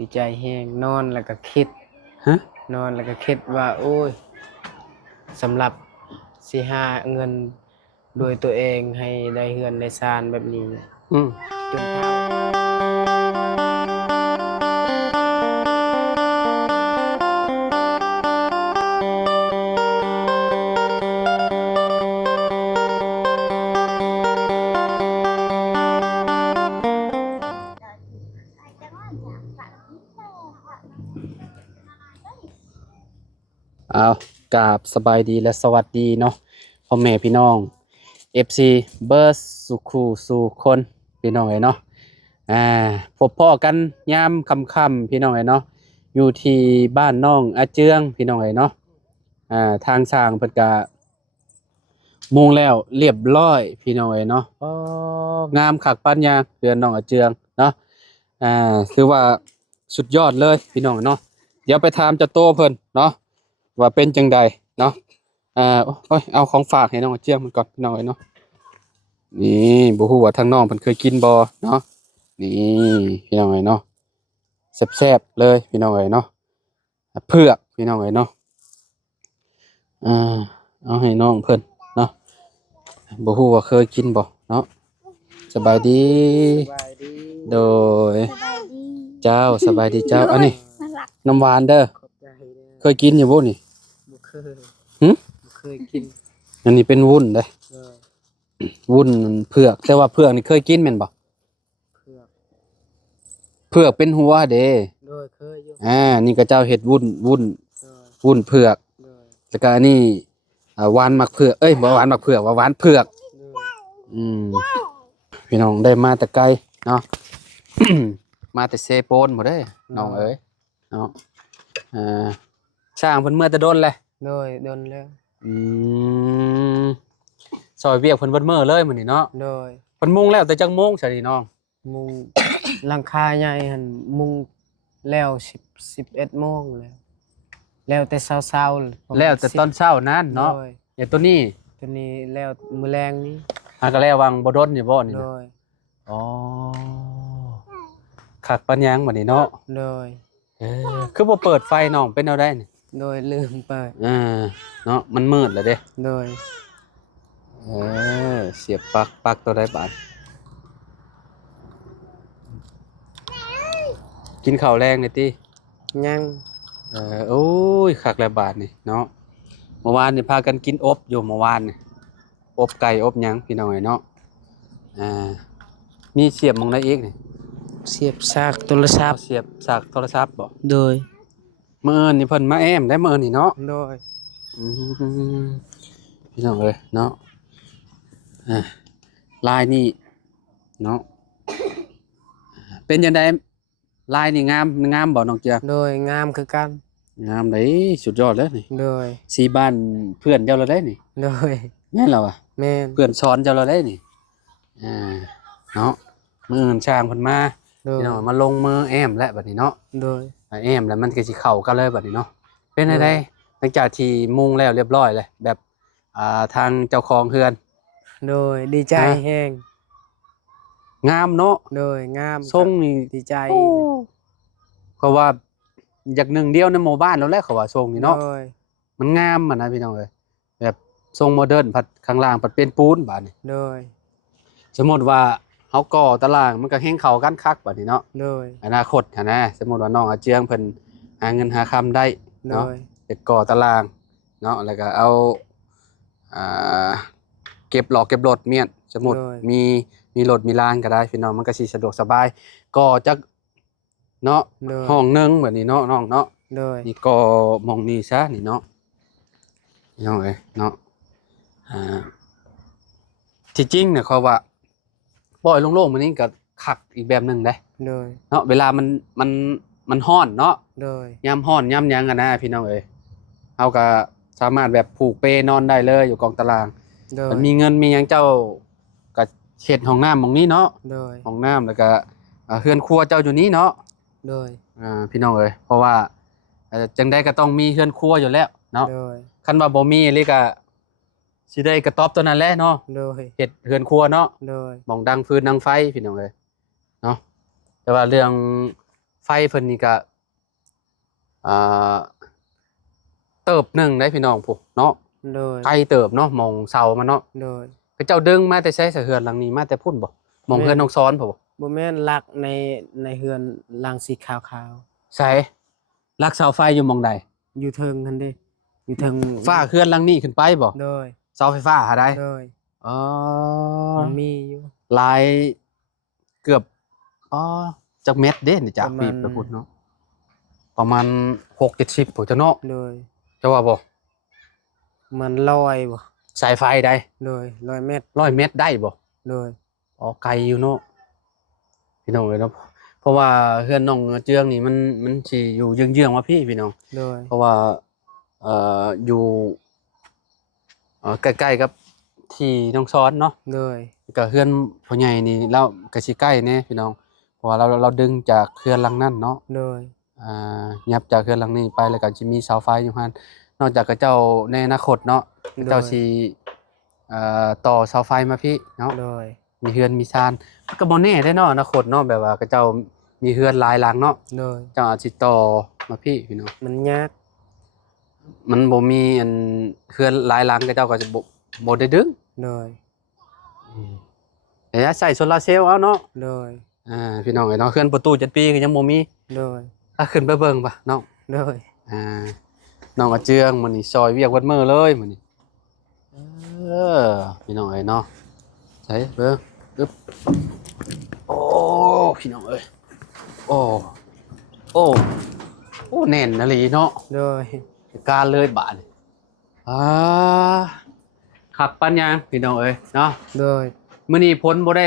ดีใจแฮงนอนแล้วก็คิดฮะนอนแล้วก็คิดว่าโอ้ยสำหรับสิหาเงินโดยตัวเองให้ได้เฮือนได้ซานแบบนี้อืมจนเฒ่าเอากราบสบายดีและสวัสดีเนาะพ่อแม่พี่น้อง FC เบิร์สสุขูสู่คนพี่น้องเอ้ยเนาะอ่าพบพ่อกันยามค่ำๆพี่น้องเอ้ยเนาะอยู่ที่บ้านน้องอาเจืองพี่น้องเอ้ยเนาะทางสร้างเพิ่นก็มุงแล้วเรียบร้อยพี่น้องเอ้ยเนาะงามคักปานยางเรือนน้องอาเจืองเนาะคือว่าสุดยอดเลยพี่น้องเนาะเดี๋ยวไปถามเจ้าโตเพิ่นเนาะว่าเป็นจังใดเนาะโอ้ยเอาของฝากให้น้องอาเจืองมันก่อนพี่น้องเอ้ยเนาะนี่บ่ฮู้ว่าทางน้องเพิ่นเคยกินบ่เนาะนี่พี่น้องเอ้ยเนาะแซ่บๆเลยพี่น้องเอ้ยเนาะเผือกพี่น้องเอ้ยเนาะอ่าเอาให้น้องเพิ่นเนาะบ่ฮู้ว่าเคยกินบ่เนาะสบายดี สบายดีโดยสบายดี เจ้าสบายดีเจ้าอันนี้ น่ารัก น้ำหวานเด้อ ขอบใจเด้อ เคยกินอยู่บ่นี่ บ่เคย หึ บ่เคยกินอันนี้เป็นวุ้นเด้อ เลย วุ้นเผือกแต่ว่าเผือกนี่เคยกินแม่นบ่ เผือก เผือกเป็นหัวเด้ โดยเคยอยู่นี่ก็เจ้าเฮ็ดวุ้นโดยวุ้นเผือกโดยแล้วก็อันนี้หวานหมักเผือกเอ้ยบ่หวานหมักเผือกว่าหวานเผือก โดย อืมพี่น้องได้มาแต่ไกลเนาะ มาแต่เซโปนหมดเด้น้องเอ้ยเนาะอ่าช่างเพิ่นเมื่อแต่โดนแหละ โดยโดนแล้ว อืมซอยเวียกเพิ่นเบิดมื้อเลยมื้อนี้เนาะ โดย เพิ่นมุงแล้วแต่จักโมงใช่ดิน้อง มุง หลังคาใหญ่หั่นมุงแล้ว11โมงแล้วแต่เช้าๆประมาณแล้วแต่ตอนเช้านั้น 10 เนาะ โดย อย่างตัวนี้ ตัวนี้แล้วมื้อแรงนี้ ก็แล้ววังบ่ดนอยู่บ่นี่ โด นะ ย อ๋อคักปัญญังบัดนี้เนาะ โดย คือบ่เปิดไฟน้องเป็นเอาได้นี่ โดยลืมเปิด เนาะมันมืดแล้วเด้ โดย เสียบปลั๊กตัวใดบาดกินข้าวแรงนี่ติ ยัง โอ้ยคักแล้วบาดนี่เนาะเมื่อวานนี่พากันกินอบอยู่เมื่อวานนี่อบไก่อบหยังพี่น้องไอ้เนาะมีเสียบหมองใดอีกนี่ เสียบซากโทรศัพท์ เสียบสากโทรศัพท์บ่ โดย มื้ออื่นนี่เพิ่นมาแอมได้มื้อนี่เนาะ โดย อืมพี่น้องเอ้ยเนาะลายนี่เนาะเป็นจังไดลายนี่งามบ่น้องเจือ โดยงามคือกัน งามเด้สุดยอดเลยนี่ โดย สีบ้านเพื่อนเจ้าเราได้นี่ โดย แม่นแล้วอ่ะ แม่น เพื่อนสอนเจ้าเราได้นี่เนาะมื้ออื่นช่างเพิ่นมา โดย พี่น้องมาลงมือแอมแล้วบัดนี้เนาะ โดย แอมแล้วมันก็สิเข้ากันเลยบัดนี้เนาะเป็นจังไดหลังจากที่มุงแล้วเรียบร้อยเลยแบบทางเจ้าของเฮือน โดยดีใจ ฮะ แฮง งามเนาะ โดยงาม ทรงนี่ ดีใจ เขาว่าอยากหนึ่งเดียวในหมู่บ้านแล้วแหละเขาว่าทรงนี่เนาะ โดย มันงามอ่ะนะพี่น้องเอ้ยแบบทรงโมเดิร์นผัดข้างล่างผัดเป็นปูนบาดนี้ โดย สมมติว่าเฮาก่อตารางมันก็แห้งเข้ากันคักบาดนี้เนาะ โดย อนาคตหันนะสมมุติว่าน้องอาเจียงเพิ่นหาเงินหาคำได้ โด เนาะ ย เฮ็ดก่อตารางเนาะแล้วก็เอาอ่าเก็บหลอกเก็บรถเมียนสมมุติมีรถมีรางก็ได้พี่น้องมันก็สิสะดวกสบายก่อจักเนาะ โดย ห้องหนึงแบบนี้เนาะน้องเนาะ โดย นี่ก็มองนี่ซะนี่เนาะนี่น้องเอ้ยเนาะที่จริงเนี่ยเขาว่าปล่อยโล่งๆมันนี่ก็คักอีกแบบหนึงได้ โดย เนาะเวลามันฮ้อนเนาะ โดย ยามฮ้อนยามหยังกันนะพี่น้องเอ้ยเฮาก็สามารถแบบผูกเปนอนได้เลยอยู่กองตาราง โดย มันมีเงินมีหยังเจ้าก็เฮ็ดห้องน้ำหม้องนี้เนาะ โดย ห้องน้ำแล้วก็เฮือนครัวเจ้าอยู่นี้เนาะ โดย พี่น้องเอ้ยเพราะว่าจังใดก็ต้องมีเฮือนครัวอยู่แล้วเนาะ โดย คันว่าบ่มีเลยก็สิได้กระต๊อบตัวนั้นแหละเนาะ โดย เฮ็ดเฮือนครัวเนาะ โดย หม้องดังฟืนดังไฟพี่น้องเอ้ยเนาะแต่ว่าเรื่องไฟ เพิ่นนี่ก็อ่าเติบหนึงได้พี่น้องพุเนาะ โดย ไกลเติบเนาะมองเสามันเนาะ โดย เขาเจ้าดึงมาแต่ใช้เฮือนหลังนี้มาแต่พุ่นบ่มองเฮือนน้องซ้อนบ่ บ่แม่นลักในเฮือนหลังสีขาว ใช่ลักเสาไฟอยู่หมองใด ๆอยู่เทิงหั่นเด้อยู่เทิง ฟ้าเฮือนหลังนี้ขึ้นไปบ่ โดย เสาไฟฟ้าหาได้ โดย อ๋อ มันมีอยู่ หลายเกือบอ๋อจักเม็ดเด้นี่จาก ประมาณ ปีบไปพุ่นเนาะประมาณ6-70พุ่นจ้ะเนาะ โดย จะว่าบ่ มันลอยบ่ สายไฟได้ โดย100 เมตร 100 เมตรได้บ่ โดย อ๋อไกลอยู่เนาะพี่น้องเอ้ยเนาะเพราะว่าเฮือนน้องเจืองนี่มันสิอยู่เยื้องๆมาพี่น้อง โดย เพราะว่าอยู่ใกล้ๆกับที่น้องซ้อนเนาะ โดย ก็เฮือนพ่อใหญ่นี่เราก็สิใกล้แน่พี่น้องเพราะว่าเราดึงจากเฮือนหลังนั้นเนาะ โดย ยับจากเฮือนหลังนี้ไปแล้วก็สิมีเสาไฟอยู่หั่นนอกจากเขาเจ้าในอนาคตเนาะเขาเจ้าสิต่อเสาไฟมาพี่เนาะ โดย มีเฮือนมีซานก็บ่แน่ได้เนาะอนาคตเนาะแบบว่าเขาเจ้ามีเฮือนหลายหลังเนาะ โดย เจ้าอาจสิต่อมาพี่น้อง มันยาก มันบ่มีอันเฮือนหลายหลังเขาเจ้าก็จะบ่ได้ดึง โดย แต่ใส่โซลาร์เซลล์เอาเนาะ โดย พี่น้องเอ้ยเนาะเฮือนประตู7ปีก็ยังบ่มี โดย ถ้าขึ้นไปเบิ่งปะน้อง โดย น้องอาเจืองมื้อนี้ซอยเวียกวัดมื้อเลยมื้อนี้พี่น้องเอ้ยเนาะใส่เบิ่งอึ๊บโอ้พี่น้องเอ้ยโอ้โอ้โอ้แน่นนะลีเนาะ โดย การเลยบาดนี่คักปานยังพี่น้องเอ้ยเนาะ โดย มื้อนี้พ้นบ่ไ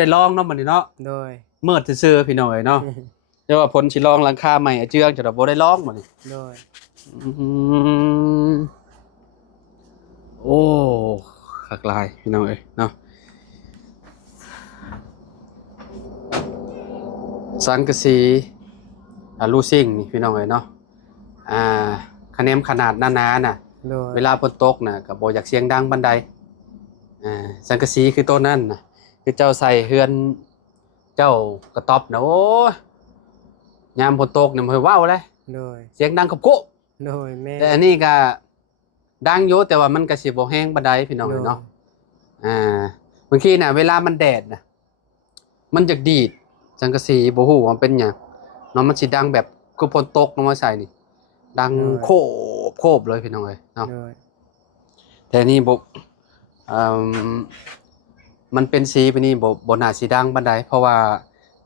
ด้ลองเนาะมื้อนี้เนาะ โดย มืดซื่อๆพี่น้องเอ้ยเนาะเดี๋ยวว่าพ้นสิลองหลังคาใหม่อาเจืองจะบ่ได้ลองมื้อนี้ โดย โอ้คักหลายพี่น้องเอ้ยเนาะสังกะสีลูซิ่งนี่พี่น้องเอ้ยเนาะคะแนนขนาดหนาๆน่ะ โดย เวลาฝนตกน่ะก็บ่อยากเสียงดังปานใดสังกะสีคือต้นนั้นน่ะคือเจ้าใส่เฮือนเจ้ากระต๊อบน่ะโอ้ยยามฝนตกนี่มันว้าวเลย โดย เสียงดังกับโกะ โดยแม่ แต่อันนี้ก็ดังอยู่แต่ว่ามันก็สิบ่แห้งปานใดพี่น้อง โดย เนาะบางทีน่ะเวลามันแดดน่ะมันจะดีดสังกะสีบ่ฮู้ว่ามันเป็นหยังเนาะมันสิดังแบบคือฝนตกลงมาใส่นี่ดังโคบโคบเลยพี่น้องเอ้ยเนาะ โดย แต่นี่บ่มันเป็นสีไปนี่บ่น่าสิดังปานใดเพราะว่า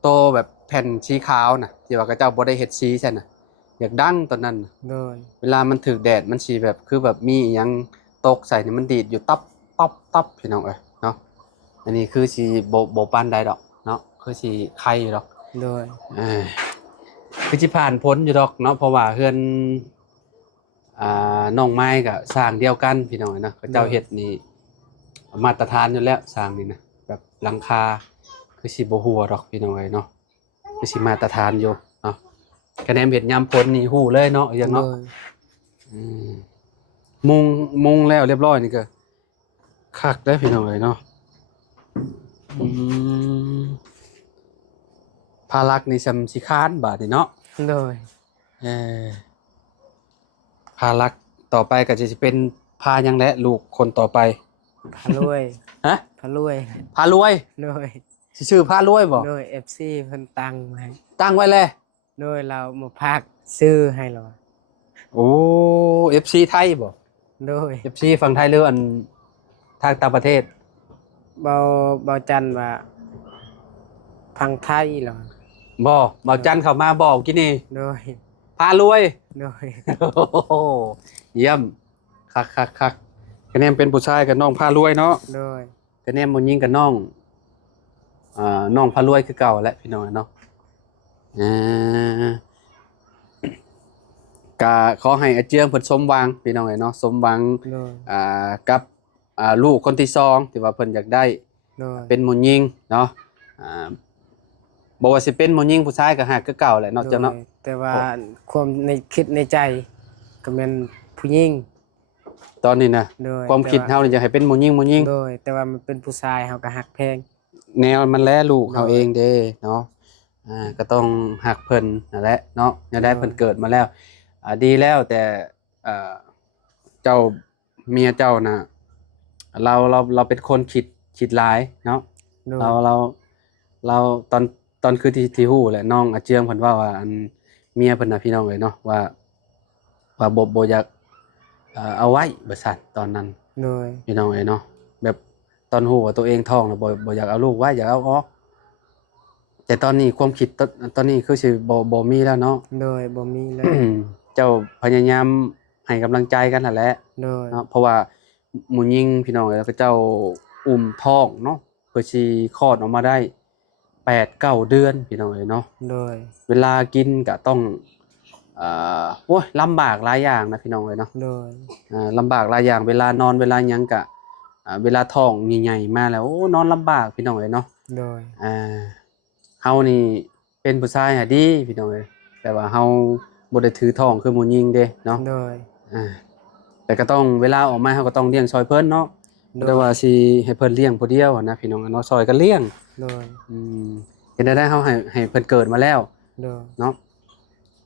โตแบบแผ่นสีขาวน่ะที่ว่าเขาเจ้าบ่ได้เฮ็ดสีใช่น่ะอยากดังตอนนั้นน่ะ โดย เวลามันถึกแดดมันสิแบบคือแบบมีอิหยังตกใส่นี่มันดีดอยู่ตับตับตับพี่น้องเอ้ยเนาะอันนี้คือสิบ่ปานใดดอกเนาะคือสิไข่อยู่ดอก โดย คือสิผ่านพ้นอยู่ดอกเนาะเพราะว่าเฮือนน้องไม้ก็สร้างเดียวกันพี่น้องเอ้ยเนาะเขาเจ้าเฮ็ดนี่มาตรฐานอยู่แล้วสร้างนี่นะแบบหลังคาคือสิบ่หัวดอกพี่น้องเอ้ยเนาะคือสิมาตรฐานอยู่เนาะคะแนนเฮ็ดยามพ้นนี่ฮู้เลยเนาะอย่าง โด เนาะ ย มุงแล้วเรียบร้อยนี่ก็คักได้พี่น้องเอ้ยเนาะภารักนี่ซำสิค้านบาดนี่เนาะ โดย เออภารักต่อไปก็จะสิเป็นพายังแหละลูกคนต่อไป พารวย ฮะ พารวย พารวย โดย สิชื่อพารวยบ่ โดย FC เพิ่นตั้งมาให้ ตั้งไว้เลย โดยเรามาพากซื้อให้เรา โอ้ FC ไทยบ่ โดย FC ฝั่งไทยหรืออันทางต่างประเทศ เบาจันว่าพังไทยเหรอ บ่บ่าวจันเข้ามาบอกกินนี่ โดย พารวย โดย โอ้โหเยี่ยมคักคักคักคะแนนเป็นผู้ชายกับน้องพารวยเนาะ โดย คะแนนบ่ยิงกับน้องน้องพารวยคือเก่าแหละพี่น้องเนาะก็ขอให้อาเจียงเพิ่นสมหวังพี่น้องเนาะสมหวัง โดย กับลูกคนที่2ที่ว่าเพิ่นอยากได้ โดย เป็นหมู่ยิงเนาะบ่ว่าสิเป็นหมู่ยิงผู้ชายก็ฮักคือเก่าแหละเนาะเจ้าเนาะ โดยแต่ว่าความในคิดในใจก็เป็นผู้หญิง ตอนนี้นะ โดย ความคิดเฮานี่อยากให้เป็นหมู่ยิง โดยแต่ว่ามันเป็นผู้ชายเฮาก็ฮักแพง แนวมันแลลูกเฮาเองเด้เนาะ ก็ต้องหักเพิ่นนั่นแหละเนาะอย่าได้เพิ่นเกิดมาแล้วดีแล้วแต่อ่าเจ้าเมียเจ้าน่ะเราเป็นคนคิดหลายเนาะ โดยเราตอนคือที่ฮู้แหละน้องอาเจียงเพิ่นว่าอันเมียเพิ่นน่ะพี่น้องเอ้ยเนาะว่าบ่อยากเอาไว้ว่าซั่นตอนนั้น โดย พี่น้องเอ้ยเนาะแบบตอนฮู้ว่าตัวเองท้องแล้วบ่อยากเอาลูกไว้อยากเอาออกแต่ตอนนี้ความคิดตอนนี้คือสิบ่มีแล้วเนาะ โดยบ่มีแล้ว เจ้าพยายามให้กำลังใจกันนั่นแหละ โดย เนาะเพราะว่าหมู่หญิงพี่น้องเอ้ยแล้วก็เจ้าอุ้มท้องเนาะเพื่อสิคลอดออกมาได้8-9 เดือนพี่น้องเอ้ยเนาะ โดย เวลากินก็ต้องโอ้ยลำบากหลายอย่างนะพี่น้องเอ้ยเนาะ โดย ลำบากหลายอย่างเวลานอนเวลาหยังก็เวลาท้องใหญ่ๆมาแล้วโอ้นอนลำบากพี่น้องเอ้ยเนาะ โดย เฮานี่เป็นผู้ชายอะดีพี่น้องเอ้ยแต่ว่าเฮาบ่ได้ถือท้องคือหมู่หญิงเด้เนาะ โดย แต่ก็ต้องเวลาออกมาเฮาก็ต้องเลี้ยงซอยเพิ่นเนาะบ่ได้ว่าสิให้เพิ่นเลี้ยงผู้เดียวอะนะพี่น้องเนาะซอยกันเลี้ยง โดย เฮ็ดได้เฮาให้เพิ่นเกิดมาแล้ว โดย เนาะ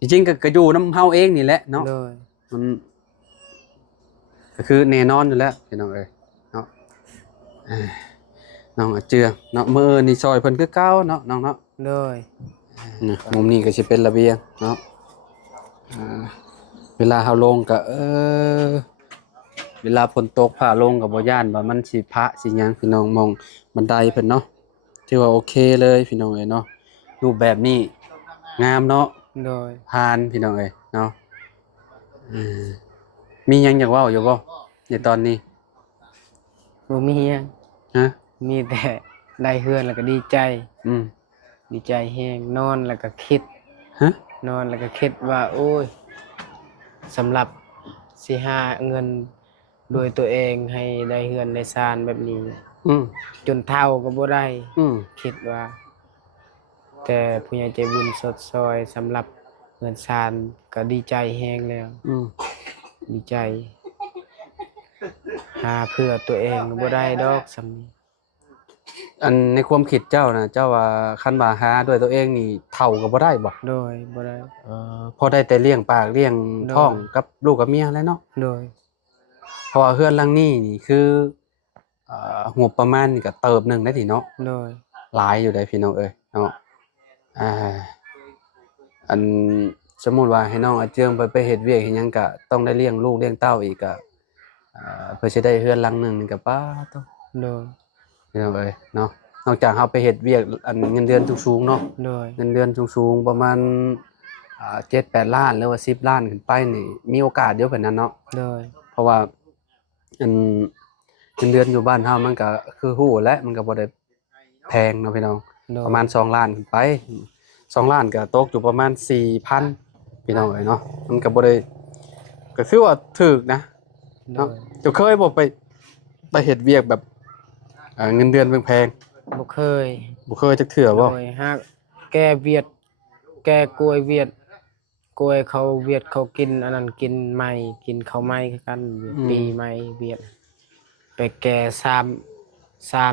จริงๆก็อยู่นำเฮาเองนี่แหละเนาะ โดย มันก็คือแน่นอนอยู่แล้วพี่น้องเอ้ยเนาะน้องเจือเนาะมื้อนี่ซอยเพิ่นคือเก่าเนาะน้องเนาะ โดย มุมนี้ก็สิเป็นระเบียงเนาะเวลาเฮาลงก็เวลาฝนตกผ้าลงก็บ่ย้านว่ามันสิพระสิหยังพี่น้องมองบันไดเพิ่นเนาะถือว่าโอเคเลยพี่น้องเอ้ยเนาะรูปแบบนี้งามเนาะ โดย ผ่านพี่น้องเอ้ยเนาะมีหยังอยากเว้าอยู่บ่ในตอนนี้ บ่มีหยัง ฮะ มีแต่ได้เฮือนแล้วก็ดีใจ อืม ดีใจแฮงนอนแล้วก็คิด ฮะ นอนแล้วก็คิดว่า โอ้ยสำหรับสิหาเงินโดยตัวเองให้ได้เฮือนได้ซานแบบนี้ อืม จนเฒ่าก็บ่ได้ อืม คิดว่า แต่ผู้ใหญ่ใจบุญสดซอยสำหรับเงินซานก็ดีใจแฮงแล้ว อืม ดีใจ หาเพื่อตัวเองบ่ได้ดอกสำนี้ อันในความคิดเจ้านะเจ้าว่าคันว่าหาด้วยตัวเองนี่เท่าก็บ่ได้บ่ โดยบ่ได้ พอได้แต่เลี้ยงปากเลี้ยง โดย ท้องกับลูกกับเมียแหล้วเนาะ โดย เพราะว่าเฮือนหลังนี้นี่คืองบประมาณนี่ก็เติบหนึงได้ติเนาะ โดย หลายอยู่ได้พี่น้องเอ้ยเนาะอ่าอันสมมุติว่าให้น้องอาเจืองไปเฮ็ดเวียกเฮ็ดหยังก็ต้องได้เลี้ยงลูกเลี้ยงเต้าอีกก็เพื่อสิได้เฮือนหลังหนึงนี่ก็ป๊าต้อง โดย พี่น้องเอ้ยเนาะนอกจากเฮาไปเฮ็ดเวียกอันเงินเดือนสูงๆเนาะ โดย เงินเดือนสูงๆประมาณ7-8 ล้านหรือว่า10 ล้านขึ้นไปนี่มีโอกาสเยอะกว่านั้นเนาะ โดย เพราะว่าอันเงินเดือนอยู่บ้านเฮามันก็คือฮู้แหละมันก็บ่ได้แพงเนาะพี่น้อง โดย ประมาณ2 ล้านขึ้นไป2 ล้านก็ตกอยู่ประมาณ 4,000 พี่น้องเอ้ยเนาะมันก็บ่ได้ก็คือว่าถูกนะ โด เนาะ ย เจ้าเคยบ่ไปเฮ็ดเวียกแบบเงินเดือนแพง บ่เคย ๆบ่เคยจักเทื่อ โด บ่ ยหากแก้เวียด แก้กล้วยเวียดกล้วยเขาเวียดเขากินอันนั้นกินใหม่กินข้าวใหม่คือกันปีใหม่เวียด ไปแก่3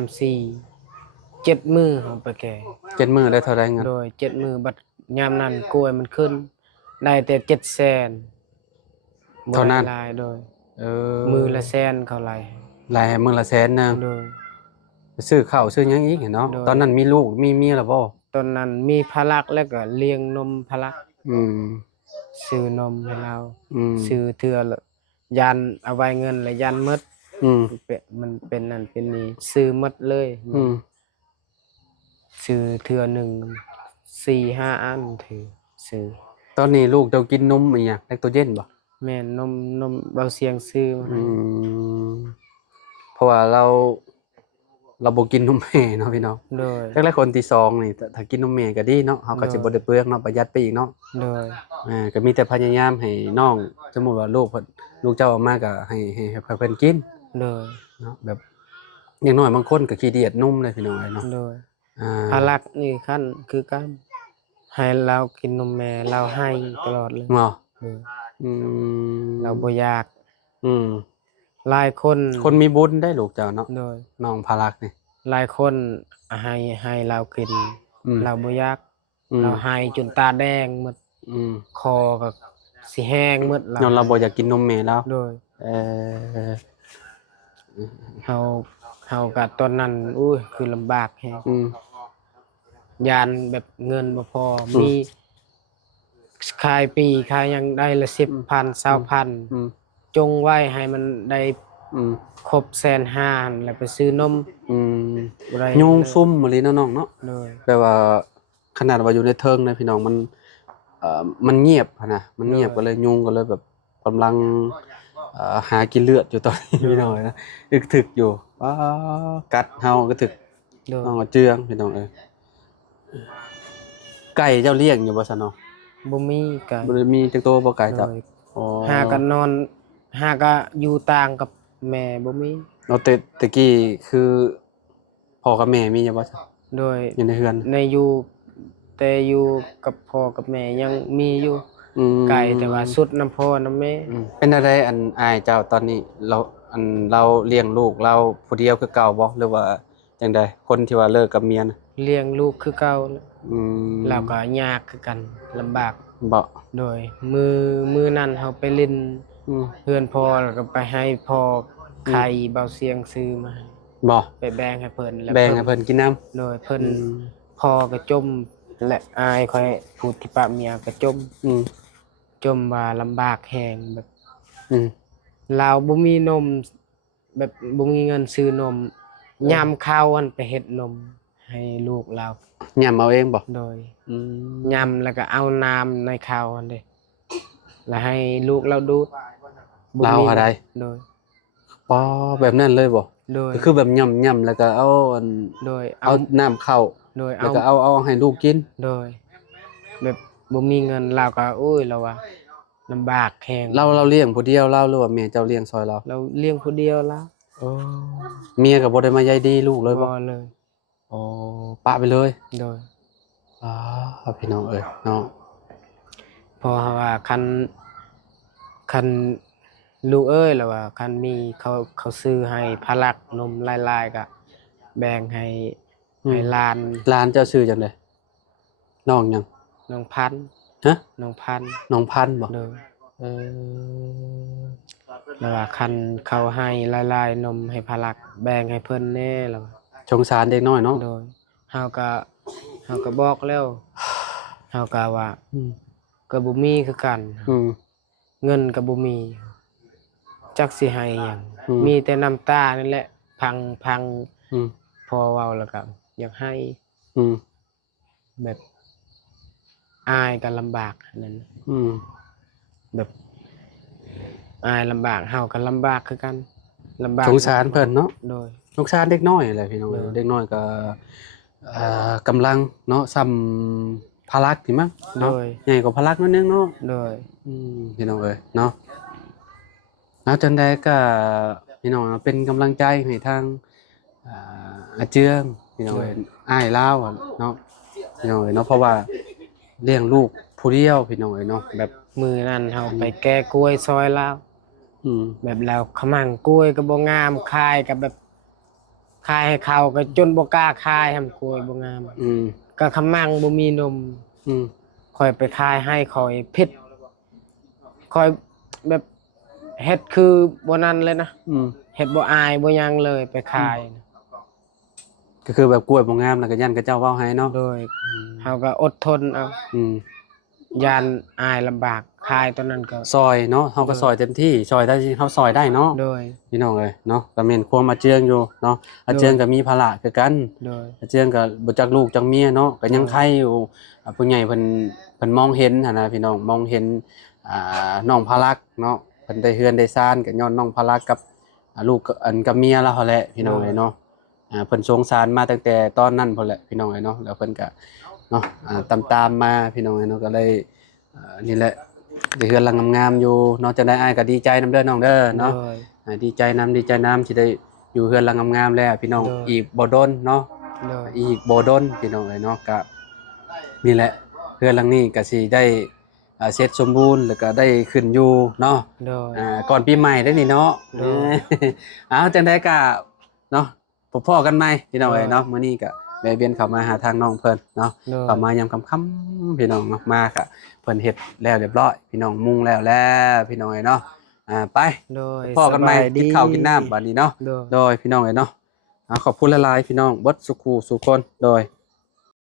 4 7มื้อเฮาไปแก่ 7 มื้อได้เท่าใดเงิน โดย7มื้อบัดยามนั้นกล้วยมันขึ้น ได้แต่700,000 เท่านั้น บ่ได้หลายโดย เออ มือละแสนเขาไล่ รายมื้อละแสนนึง โดย ซื้อข้าวซื้อหยังอีกเนาะ โดย ตอนนั้นมีลูกมีเมียแล้วบ่ ตอนนั้นมีภาระแล้วก็เลี้ยงนมภาระ อืม ซื้อนมให้เรา อืม ซื้อเทื่อละยันเอาไว้เงินแล้วยันหมด อืม มันเป็นนั่นเป็นนี่ซื้อหมดเลย อืม ซื้อเทื่อหนึ่ง4-5 อันถือซื้อ ตอนนี้ลูกเจ้ากินนมอีหยังแลคโตเจนบ่ แม่นนมเบาเสียงซื้อมาให้ มเพราะว่าเราบ่กินนมแม่เนาะพี่น้อง โดย จักแล้วคนที่สองนี่ถ้ากินนมแม่ก็ดีเนาะเฮาก็สิบ่ได้เปลืองเนาะประหยัดไปอีกเนาะ โดย ก็มีแต่พยายามให้น้องสมมุติว่าลูกเพิ่นลูกเจ้าออกมาก็ให้เพิ่นกิน โดย เนาะแบบอย่างน้อยบางคนก็ขี้เดียดนมเลยพี่น้องเอ้ยเนาะ โดย อ่า ภาระนี่ขั้นคือกันให้เรากินนมแม่เราให้ตลอดเลย เนาะ โดย อืม เราบ่อยาก อืม หลายคน คนมีบุญได้ลูกเจ้าเนาะ โดย น้องพารักนี่ หลายคนให้เรากิน อืม เราบ่อยาก เราหายจนตาแดงหมดคอก็สิแห้งหมดแล้ว ย้อนเราบ่อยากกินนมแม่แล้ว โดย เออ เฮาก็ตอนนั้นอุ้ยคือลำบากแฮงยานแบบเงินบ่พอมีขายปีขายหยังได้ละ 10,000 20,000จงไว้ให้มันได้ครบ150,000แล้วไปซื้อนมบ่ได้ ยุงซุ่มมะลิเนาะน้องเนาะ โดย แปลว่าขนาดว่าอยู่ในเทิงนะพี่น้องมันเงียบนะมันเงียบก็เลยยุงก็เลยแบบกำลังหากินเลือดอยู่ตอนนี้พี่น้องนะอึกถึกอยู่กัดเฮาก็ถึก โดย น้องเจืองพี่น้องเอ้ยไก่เจ้าเลี้ยงอยู่บ่ซั่นเนาะ บ่มีก็ บ่ได้มีจักโตบ่ไก่จ้ะ โดย อ๋อ หากันนอนหาก็อยู่ต่างกับแม่บ่มี เอาแต่กี้คือพ่อกับแม่มีอยู่บ่จ้ะ โดย อยู่ในเฮือน ในอยู่แต่อยู่กับพ่อกับแม่ยังมีอยู่ไกลแต่ว่าสุดน้ำพ่อน้ำแม่ เป็นอะไรอันอายเจ้าตอนนี้เราเลี้ยงลูกเราผู้เดียวคือเก่าบ่หรือว่าจังใดคนที่ว่าเลิกกับเมียนะ เลี้ยงลูกคือเก่า แล้ แล้วก็ยากคือกันลำบาก บ่ โดยมือนั้นเฮาไปเล่นเฮือนพ่อแล้วก็ไปให้พ่อไข่เบาเสียงซื้อมา บ่ ไปแบ่งให้เพิ่นแล้ว แบ่งให้เพิ่นกินน้ำ โดยเพิ่นพ่อก็จมและอายค่อยพูดที่ปากเมียก็จมว่าลำบากแฮงแบบลาวบ่มีนมแบบบ่มีเงินซื้อนมยามข้าวอันไปเฮ็ดนมให้ลูกเรา ยำเอาเองบ่ โดยยำแล้วก็เอาน้ำในข้าวอันเด้แล้วให้ลูกเราดูด เราหาได้ โดย ปอแบบนั้นเลยบ่ โดย ก็คือแบบย่ำแล้วก็เอาโดย เอาน้ำเข้า โดย แล้วก็เอาให้ลูกกิน โดยแบบบ่มีเงินเราก็โอ้ยเราว่าลำบากแฮง เราเลี้ยงผู้เดียวเราหรือว่าแม่เจ้าเลี้ยงซอยเรา เราเลี้ยงผู้เดียวแล้ว เมียก็บ่ได้มาใยดีลูกเลยบ่ เลย อ๋อปะไปเลย โดย พี่น้องเอ้ยเนาะ เพราะว่าคันลูกเอ้ยแล้วว่าคันมีเขาซื้อให้พะลักนมลายๆก็แบ่งให้หลาน ร้านเจ้าชื่อจังได๋น้องหยัง น้องพันธุ์ ฮะ น้องพันธุ์ น้องพันธุ์บ่ โดยแล้วว่าคันเขาให้ลายๆนมให้พะลักแบ่งให้เพิ่นแน่แล้วว่า สงสารเด็กน้อยเนาะ โดยเฮาก็บอกแล้วเฮาก็ว่าก็บ่มีคือกัน เงินก็บ่มีจักสิให้หยังมีแต่น้ำตานี่แหละพังพอเว้าแล้วก็อยากให้แบบอายก็ลำบากนั่นแบบอายลำบากเฮาก็ลำบากคือกันลำบาก สงสารเพิ่นเนาะ โดย สงสารเด็กน้อยแหละพี่น้องเด็กน้อยก็กำลังเนาะซ้ำพลักนี่มั้ง โด เนาะ ย ใหญ่กว่าพลักนิดนึงเนาะ โดย พี่น้องเอ้ยเนาะเอาจังใดก็พี่น้องเป็นกำลังใจให้ทางอาเจืองพี่น้องเอ้ยอ้ายลาวอะเนาะพี่น้องเอ้ยเนาะเพราะว่าเลี้ยงลูกผู้เดียวพี่น้องเอ้ยเนาะแบบ มือนั้นเฮาไปแก้กล้วยซอยลาวแบบแล้วขมังกล้วยก็บ่งามคายก็แบบคายให้เขาก็จนบ่กล้าคายทำกล้วยบ่งามก็ขมังบ่มีนมค่อยไปคายให้ค่อยผิดค่อยแบบเฮ็ดคือบ่นั้นเลยนะเฮ็ดบ่อายบ่หยังเลยไปคายนะ ก็คือแบบกล้วยบ่งามแล้วก็ยันกับเจ้าเว้าให้เนาะ โดยเฮาก็อดทนเอายานอายลำบากคายตอนนั้นก็ ซอยเนาะเฮาก็ซอยเต็มที่ซอยได้ที่เฮาซอยได้เนาะ โดย พี่น้องเอ้ยเนาะก็แม่นความอาเจืองอยู่เนาะอาเจืองก็มีภาระคือกัน โดย อาเจืองก็บ่จักลูกจักเมียเนาะก็ยังไข่อยู่ผู้ใหญ่เพิ่นมองเห็นหั่นนะพี่น้องมองเห็นน้องพารักเนาะเพิ่นได้เฮือนได้ซ่านก็ย้อนน้องพารักกับลูกกับเมียแล้วหั่นแหละพี่น้องเอ้ยเนาะเพิ่นสงสารมาตั้งแต่ตอนนั้นพุ่นแหละพี่น้องเอ้ยเนาะแล้วเพิ่นก็เนาะตามมาพี่น้องเอ้ยเนาะก็เลยนี่แหละได้เฮือนหลังงามๆอยู่เนาะจะได้อ้ายก็ดีใจนำเด้อน้องเด้อเนาะ ดีใจน้ำที่ได้อยู่เฮือนหลังงามๆแล้วพี่น้องอีกบ่ดนเนาะอีกบ่ดนพี่น้องเอ้ยเนาะก็นี่แหละเฮือนหลังนี้ก็สิได้เสร็จสมบูรณ์แล้วก็ได้ขึ้นอยู่เนาะก่อนปีใหม่ได้นี่เนาะจังได๋ก็เนาะพบกันใหม่พี่น้องเอ้ยเนาะมื้อนี้ก็ แวะเวียนเข้ามาหาทางน้องเพิ่นเนาะ โดย เข้ามายามค่ำๆพี่น้องเนาะมากะเพิ่นเฮ็ดแล้วเรียบร้อยพี่น้องมุงแล้วพี่น้องเอ้ยเนาะไป โดย พ่อกันใหม่ สบายดี กินข้าวกินน้ำบัดนี้เนาะ โดย โดยพี่น้องเอ้ยเนาะขอบคุณหลายๆพี่น้องเบิดสุขูสุคนโดย